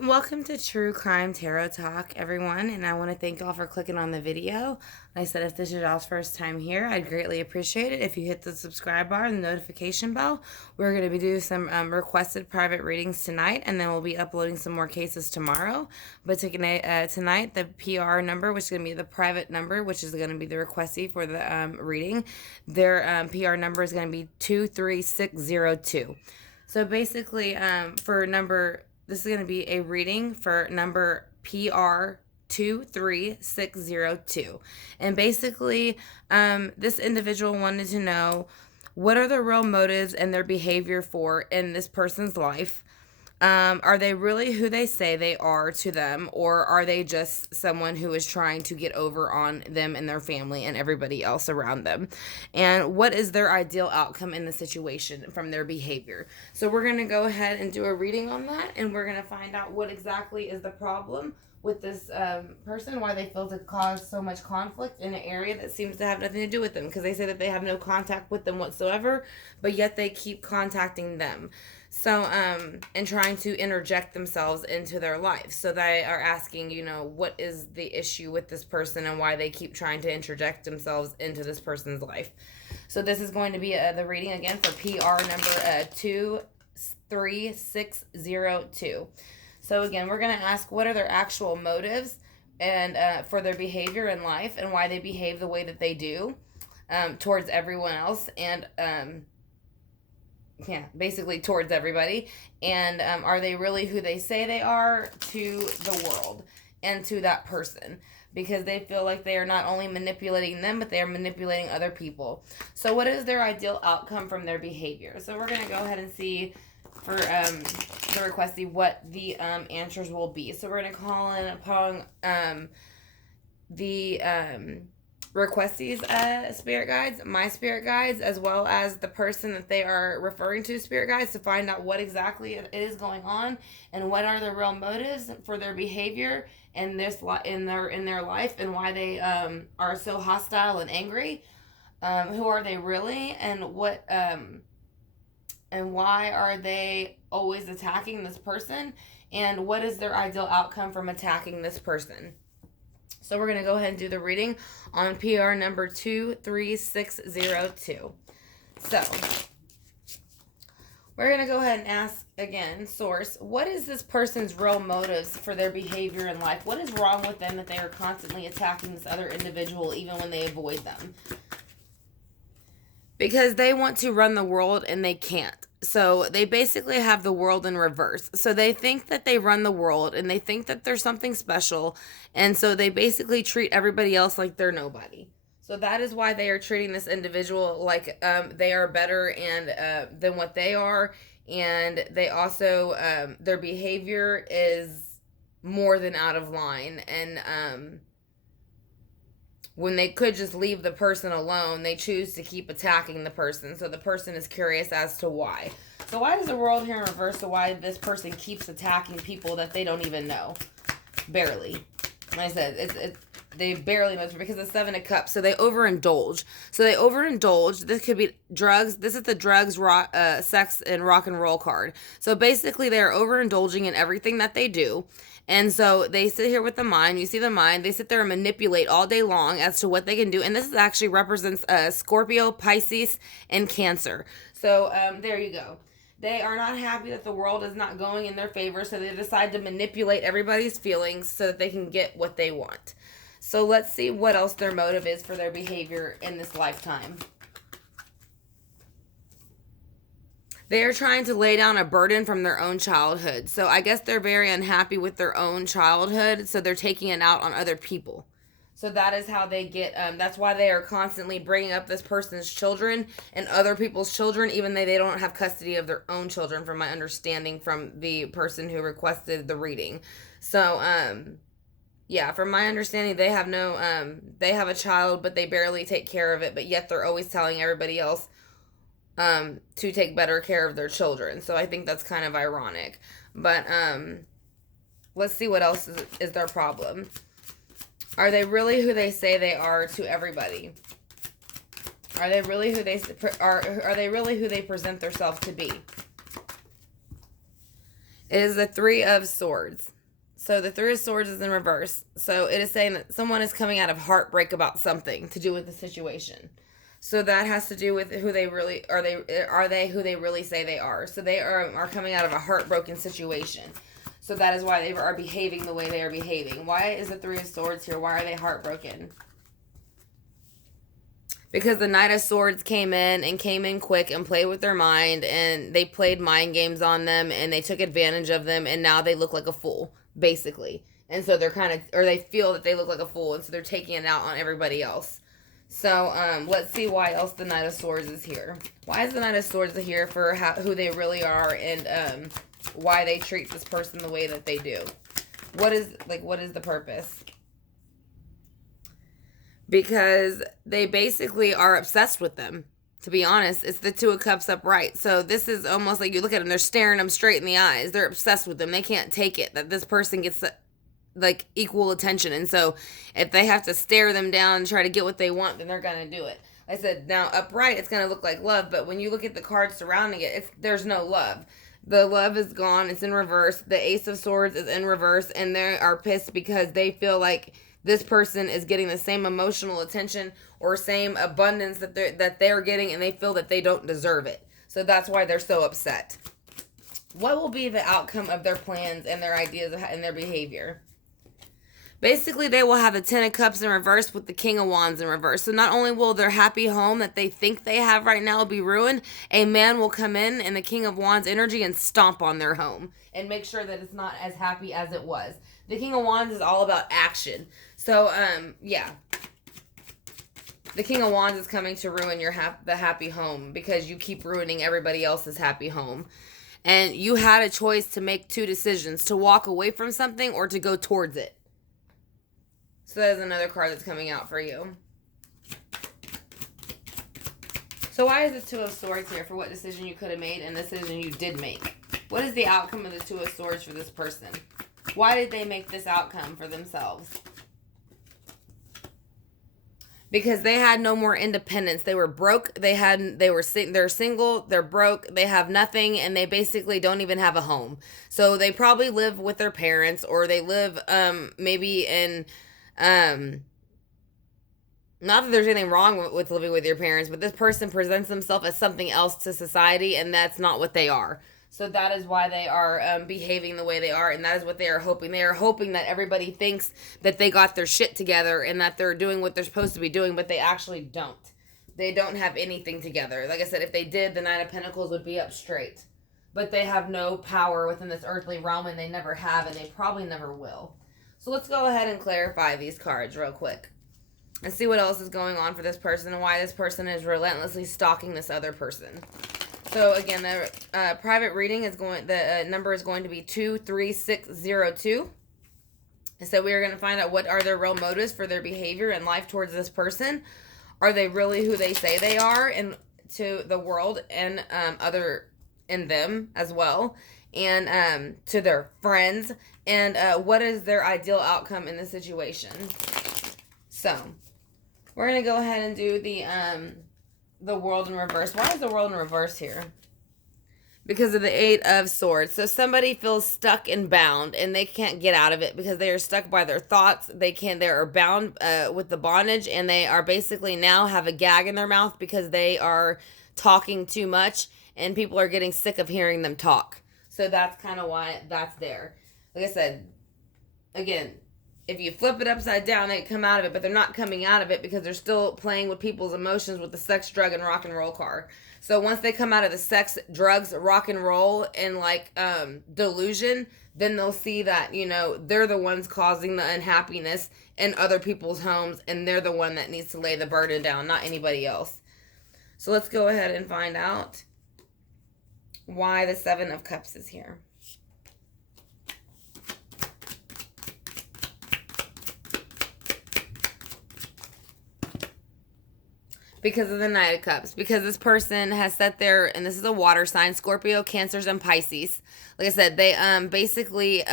Welcome to True Crime Tarot Talk, everyone, and I want to thank y'all for clicking on the video. Like I said, if this is y'all's first time here, I'd greatly appreciate it if you hit the subscribe bar and the notification bell. We're going to be doing some requested private readings tonight, and then we'll be uploading some more cases tomorrow. But tonight, the PR number, which is going to be the private number, which is going to be the requestee for the reading, their PR number is going to be 23602. So basically, this is going to be a reading for number PR 23602. And basically, this individual wanted to know what are the real motives and their behavior for in this person's life. Are they really who they say they are to them, or are they just someone who is trying to get over on them and their family and everybody else around them? And what is their ideal outcome in the situation from their behavior? So we're going to go ahead and do a reading on that, and we're going to find out what exactly is the problem with this person, why they feel to cause so much conflict in an area that seems to have nothing to do with them, because they say that they have no contact with them whatsoever, but yet they keep contacting them. So, and trying to interject themselves into their life. So they are asking, what is the issue with this person and why they keep trying to interject themselves into this person's life. So this is going to be the reading again for PR number 23602. So again, we're going to ask what are their actual motives and for their behavior in life and why they behave the way that they do towards everyone else and basically towards everybody. And are they really who they say they are to the world and to that person? Because they feel like they are not only manipulating them, but they are manipulating other people. So what is their ideal outcome from their behavior? So we're going to go ahead and see for the requestee what the answers will be. So we're going to call in upon the requestees spirit guides, my spirit guides, as well as the person that they are referring to spirit guides, to find out what exactly it is going on and what are the real motives for their behavior in their life, and why they are so hostile and angry. Who are they really, and what and why are they always attacking this person, and what is their ideal outcome from attacking this person? So we're going to go ahead and do the reading on PR number 23602. So we're going to go ahead and ask again, source, what is this person's real motives for their behavior in life? What is wrong with them that they are constantly attacking this other individual even when they avoid them? Because they want to run the world and they can't. So they basically have the world in reverse. So they think that they run the world and they think that they're something special. And so they basically treat everybody else like they're nobody. So that is why they are treating this individual like they are better and than what they are. And they also, their behavior is more than out of line. And when they could just leave the person alone, they choose to keep attacking the person. So the person is curious as to why. So why does the world here in reverse? So why this person keeps attacking people that they don't even know? Barely. Like I said, they barely know, because the 7 of Cups. So they overindulge. This could be drugs. This is the drugs, sex, and rock and roll card. So basically, they are overindulging in everything that they do. And so they sit here with the mind. You see the mind. They sit there and manipulate all day long as to what they can do. And this actually represents Scorpio, Pisces, and Cancer. So there you go. They are not happy that the world is not going in their favor. So they decide to manipulate everybody's feelings so that they can get what they want. So let's see what else their motive is for their behavior in this lifetime. They are trying to lay down a burden from their own childhood. So I guess they're very unhappy with their own childhood, so they're taking it out on other people. So that is how they get, that's why they are constantly bringing up this person's children and other people's children, even though they don't have custody of their own children, from my understanding from the person who requested the reading. So, yeah, from my understanding, they have they have a child, but they barely take care of it, but yet they're always telling everybody else to take better care of their children. So I think that's kind of ironic. But let's see what else is their problem. Are they really who they say they are to everybody? Are they really who they really who they present themselves to be? It is the Three of Swords. So the Three of Swords is in reverse. So it is saying that someone is coming out of heartbreak about something to do with the situation. So that has to do with who they really are. They who they really say they are. So they are coming out of a heartbroken situation. So that is why they are behaving the way they are behaving. Why is the Three of Swords here? Why are they heartbroken? Because the Knight of Swords came in quick and played with their mind, and they played mind games on them, and they took advantage of them, and now they look like a fool, basically. And so they're kind of, or they feel that they look like a fool, and so they're taking it out on everybody else. So let's see why else the Knight of Swords is here. Why is the Knight of Swords here for who they really are, and why they treat this person the way that they do? What is the purpose? Because they basically are obsessed with them. To be honest, it's the Two of Cups upright. So this is almost like you look at them, they're staring them straight in the eyes. They're obsessed with them. They can't take it that this person gets like equal attention. And so if they have to stare them down and try to get what they want, then they're going to do it. I said, now upright, it's going to look like love. But when you look at the cards surrounding it, there's no love. The love is gone. It's in reverse. The Ace of Swords is in reverse. And they are pissed because they feel like this person is getting the same emotional attention or same abundance that they're getting, and they feel that they don't deserve it. So that's why they're so upset. What will be the outcome of their plans and their ideas and their behavior? Basically, they will have the Ten of Cups in reverse with the King of Wands in reverse. So not only will their happy home that they think they have right now be ruined, a man will come in the King of Wands energy and stomp on their home and make sure that it's not as happy as it was. The King of Wands is all about action. So, yeah. The King of Wands is coming to ruin the happy home because you keep ruining everybody else's happy home. And you had a choice to make two decisions, to walk away from something or to go towards it. So that is another card that's coming out for you. So why is the Two of Swords here for what decision you could have made and the decision you did make? What is the outcome of the Two of Swords for this person? Why did they make this outcome for themselves? Because they had no more independence. They were broke. They're single. They're broke. They have nothing, and they basically don't even have a home. So they probably live with their parents, or they live maybe in not that there's anything wrong with living with your parents, but this person presents themselves as something else to society, and that's not what they are. So that is why they are behaving the way they are, and that is what they are hoping. They are hoping that everybody thinks that they got their shit together and that they're doing what they're supposed to be doing, but they actually don't. They don't have anything together. Like I said, if they did, the Nine of Pentacles would be up straight. But they have no power within this earthly realm, and they never have, and they probably never will. So let's go ahead and clarify these cards real quick and see what else is going on for this person and why this person is relentlessly stalking this other person. So again, the private reading the number is going to be 23602. And so we are going to find out what are their real motives for their behavior and life towards this person. Are they really who they say they are, and to the world and other in them as well, and to their friends, and what is their ideal outcome in the situation? So we're going to go ahead and do the World in reverse. Why is the World in reverse here? Because of the Eight of Swords. So somebody feels stuck and bound, and they can't get out of it because they are stuck by their thoughts. They are bound with the bondage, and they are basically now have a gag in their mouth because they are talking too much, and people are getting sick of hearing them talk. So that's kind of why that's there. Like I said, again, if you flip it upside down, they come out of it, but they're not coming out of it because they're still playing with people's emotions with the sex, drug, and rock and roll card. So once they come out of the sex, drugs, rock and roll, and delusion, then they'll see that, they're the ones causing the unhappiness in other people's homes, and they're the one that needs to lay the burden down, not anybody else. So let's go ahead and find out why the Seven of Cups is here. Because of the Knight of Cups. Because this person has sat there, and this is a water sign, Scorpio, Cancers, and Pisces. Like I said, they basically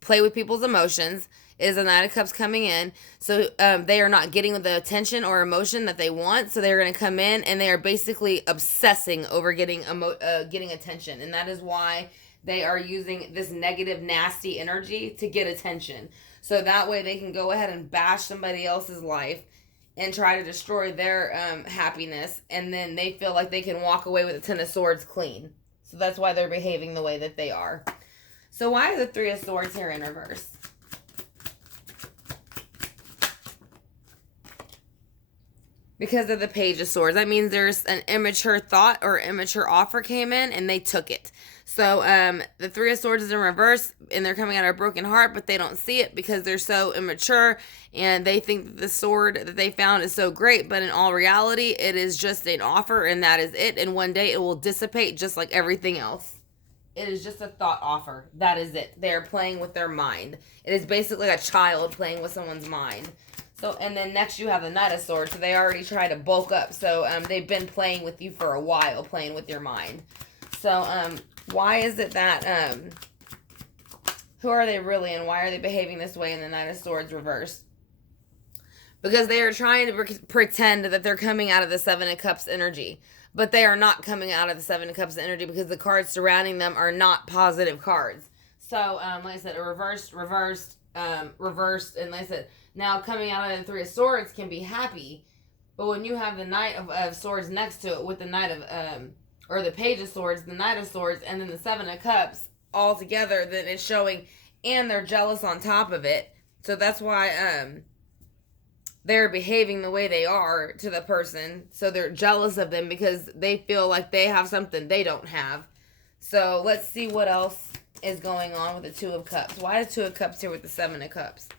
play with people's emotions. It is a Knight of Cups coming in. So they are not getting the attention or emotion that they want. So they're going to come in, and they are basically obsessing over getting attention. And that is why they are using this negative, nasty energy to get attention. So that way they can go ahead and bash somebody else's life and try to destroy their happiness. And then they feel like they can walk away with a Ten of Swords clean. So that's why they're behaving the way that they are. So why is the Three of Swords here in reverse? Because of the Page of Swords. That means there's an immature thought or immature offer came in and they took it. So the Three of Swords is in reverse and they're coming out of a broken heart, but they don't see it because they're so immature and they think that the sword that they found is so great, but in all reality, it is just an offer and that is it. And one day it will dissipate just like everything else. It is just a thought offer. That is it. They're playing with their mind. It is basically a child playing with someone's mind. So, and then next you have the Knight of Swords. So they already try to bulk up. So they've been playing with you for a while, playing with your mind. So why is it that, who are they really and why are they behaving this way in the Knight of Swords reverse? Because they are trying to pretend that they're coming out of the Seven of Cups energy. But they are not coming out of the Seven of Cups energy because the cards surrounding them are not positive cards. So, like I said, reversed, and like I said, now coming out of the Three of Swords can be happy, but when you have the Knight of Swords next to it with the Knight of, or the Page of Swords, the Knight of Swords, and then the Seven of Cups all together, then it's showing, and they're jealous on top of it. So that's why, they're behaving the way they are to the person. So they're jealous of them because they feel like they have something they don't have. So let's see what else is going on with the Two of Cups. Why is Two of Cups here with the Seven of Cups?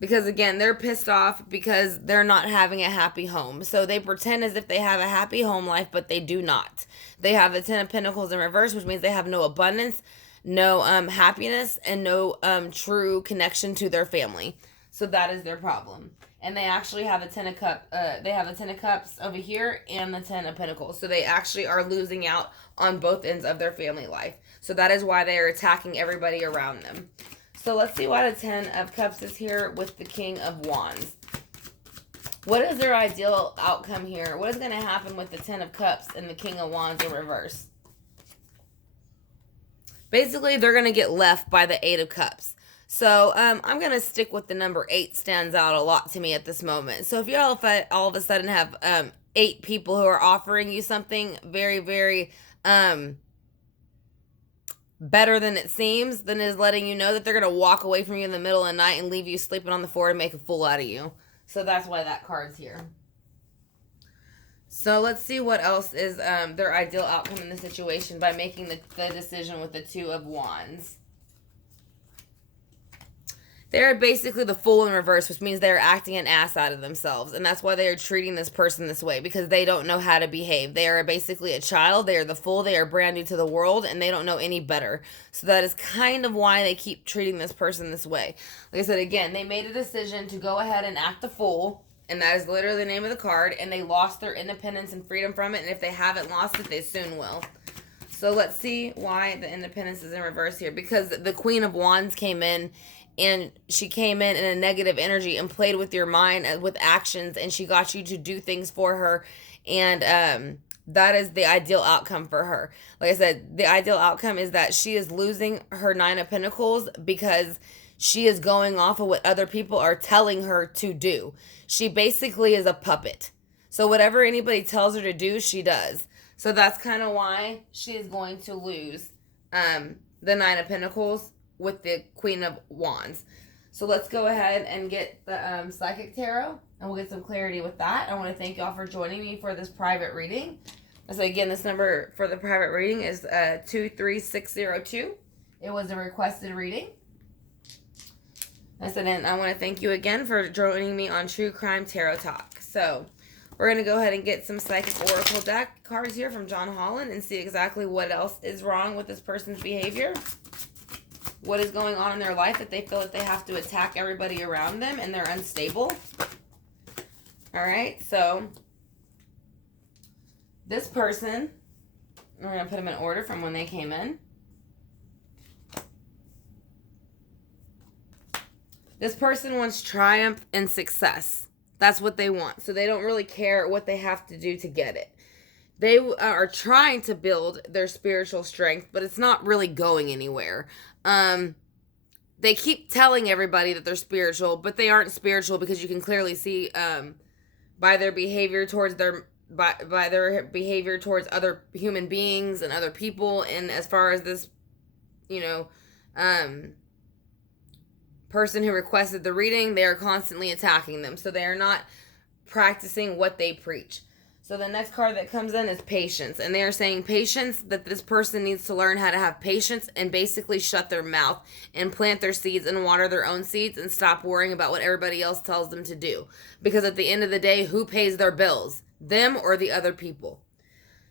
Because again, they're pissed off because they're not having a happy home. So they pretend as if they have a happy home life, but they do not. They have the Ten of Pentacles in reverse, which means they have no abundance, no happiness, and no true connection to their family. So that is their problem. And they actually have the Ten of Cups. They have the Ten of Cups over here and the Ten of Pentacles. So they actually are losing out on both ends of their family life. So that is why they are attacking everybody around them. So let's see why the Ten of Cups is here with the King of Wands. What is their ideal outcome here? What is going to happen with the Ten of Cups and the King of Wands in reverse? Basically, they're going to get left by the Eight of Cups. So I'm going to stick with the number 8 stands out a lot to me at this moment. So if you all of a sudden have 8 people who are offering you something very, very better than it seems, then is letting you know that they're going to walk away from you in the middle of the night and leave you sleeping on the floor and make a fool out of you. So that's why that card's here. So let's see what else is their ideal outcome in the situation by making the decision with the Two of Wands. They're basically the Fool in reverse, which means they're acting an ass out of themselves. And that's why they are treating this person this way, because they don't know how to behave. They are basically a child. They are the Fool. They are brand new to the world, and they don't know any better. So that is kind of why they keep treating this person this way. Like I said, again, they made a decision to go ahead and act the Fool, and that is literally the name of the card, and they lost their independence and freedom from it, and if they haven't lost it, they soon will. So let's see why the Independence is in reverse here. Because the Queen of Wands came in, and she came in a negative energy and played with your mind with actions, and she got you to do things for her, and that is the ideal outcome for her. Like I said, the ideal outcome is that she is losing her Nine of Pentacles because she is going off of what other people are telling her to do. She basically is a puppet. So whatever anybody tells her to do, she does. So that's kind of why she is going to lose the Nine of Pentacles with the Queen of Wands. So let's go ahead and get the Psychic Tarot, and we'll get some clarity with that. I want to thank y'all for joining me for this private reading. So again, this number for the private reading is 23602. It was a requested reading. I said, and I want to thank you again for joining me on True Crime Tarot Talk. So we're going to go ahead and get some Psychic Oracle deck cards here from John Holland and see exactly what else is wrong with this person's behavior. What is going on in their life that they feel that they have to attack everybody around them and they're unstable. Alright, so this person, we're going to put them in order from when they came in. This person wants triumph and success. That's what they want. So they don't really care what they have to do to get it. They are trying to build their spiritual strength, but it's not really going anywhere. They keep telling everybody that they're spiritual, but they aren't spiritual, because you can clearly see by their behavior towards by their behavior towards other human beings and other people. And as far as this, you know, person who requested the reading, they are constantly attacking them. So they are not practicing what they preach. So the next card that comes in is patience. And they are saying patience, that this person needs to learn how to have patience and basically shut their mouth and plant their seeds and water their own seeds and stop worrying about what everybody else tells them to do. Because at the end of the day, who pays their bills? Them or the other people?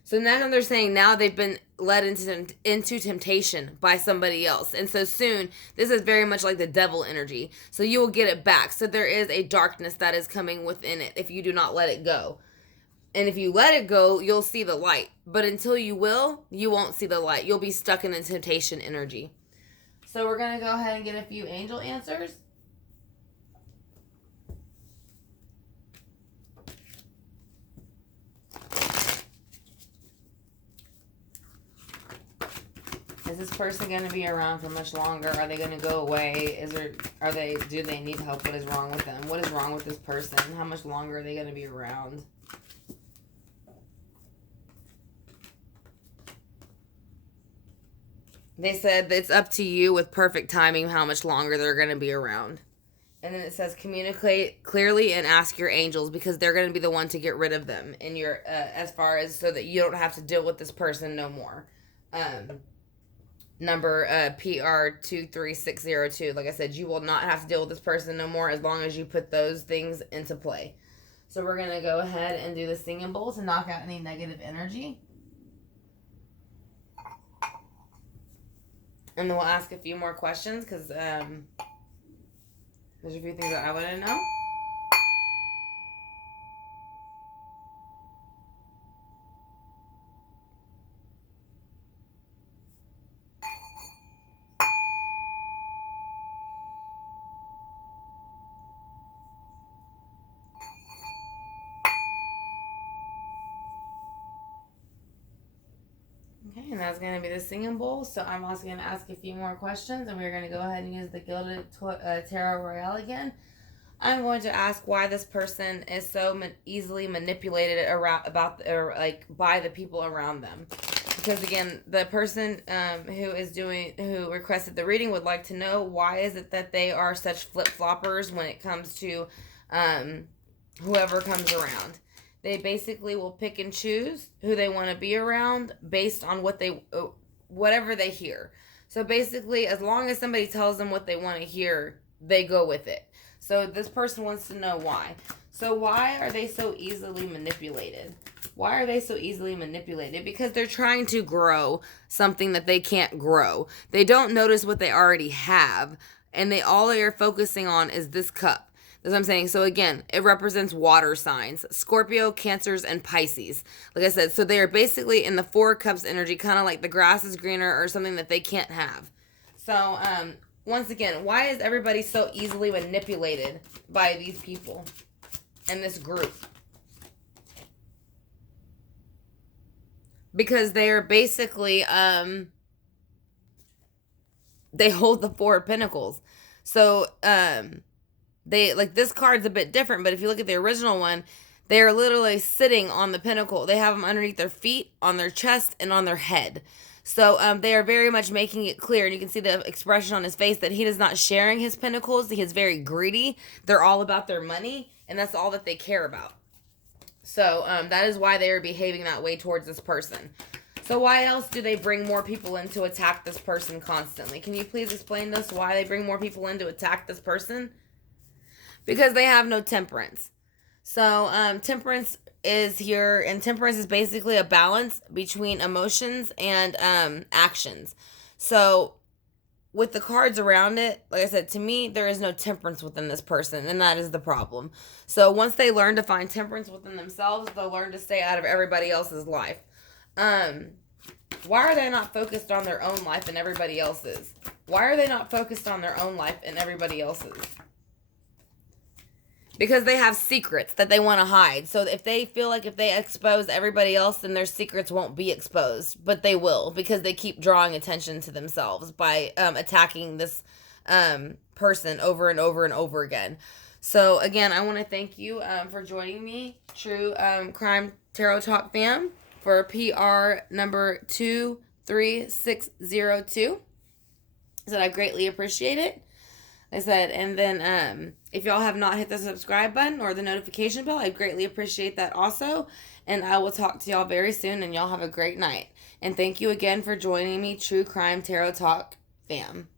So now they're saying now they've been led into temptation by somebody else. And so soon, this is very much like the devil energy. So you will get it back. So there is a darkness that is coming within it if you do not let it go. And if you let it go, you'll see the light. But until you won't see the light. You'll be stuck in the temptation energy. So we're going to go ahead and get a few angel answers. Is this person going to be around for much longer? Are they going to go away? Do they need help? What is wrong with them? What is wrong with this person? How much longer are they going to be around? They said it's up to you with perfect timing how much longer they're going to be around. And then it says communicate clearly and ask your angels, because they're going to be the one to get rid of them in your as far as so that you don't have to deal with this person no more. Number PR23602. Like I said, you will not have to deal with this person no more as long as you put those things into play. So we're going to go ahead and do the singing bowl to knock out any negative energy. And then we'll ask a few more questions, because there's a few things that I want to know. Okay, and that's going to be the singing bowl. So I'm also going to ask a few more questions, and we're going to go ahead and use the Gilded Tarot Royale again. I'm going to ask why this person is so easily manipulated by the people around them. Because again, the person who requested the reading would like to know, why is it that they are such flip-floppers when it comes to whoever comes around. They basically will pick and choose who they want to be around based on whatever they hear. So basically, as long as somebody tells them what they want to hear, they go with it. So this person wants to know why. So why are they so easily manipulated? Why are they so easily manipulated? Because they're trying to grow something that they can't grow. They don't notice what they already have, and all they are focusing on is this cup. That's what I'm saying. So again, it represents water signs: Scorpio, Cancers, and Pisces. Like I said, so they are basically in the Four Cups energy, kind of like the grass is greener or something that they can't have. So once again, why is everybody so easily manipulated by these people in this group? Because they are basically they hold the Four of Pentacles. So they, like, this card's a bit different, but if you look at the original one, they are literally sitting on the pentacle. They have them underneath their feet, on their chest, and on their head. So they are very much making it clear, and you can see the expression on his face, that he is not sharing his pentacles. He is very greedy. They're all about their money, and that's all that they care about. So that is why they are behaving that way towards this person. So why else do they bring more people in to attack this person constantly? Can you please explain this, why they bring more people in to attack this person? Because they have no temperance. So temperance is here, and temperance is basically a balance between emotions and actions. So with the cards around it, like I said, to me, there is no temperance within this person, and that is the problem. So once they learn to find temperance within themselves, they'll learn to stay out of everybody else's life. Why are they not focused on their own life and everybody else's? Why are they not focused on their own life and everybody else's? Because they have secrets that they want to hide. So if they feel like if they expose everybody else, then their secrets won't be exposed. But they will, because they keep drawing attention to themselves by attacking this person over and over and over again. So again, I want to thank you for joining me, True Crime Tarot Talk fam, for PR number 23602. So I greatly appreciate it. I said, and then if y'all have not hit the subscribe button or the notification bell, I'd greatly appreciate that also. And I will talk to y'all very soon, and y'all have a great night. And thank you again for joining me, True Crime Tarot Talk fam.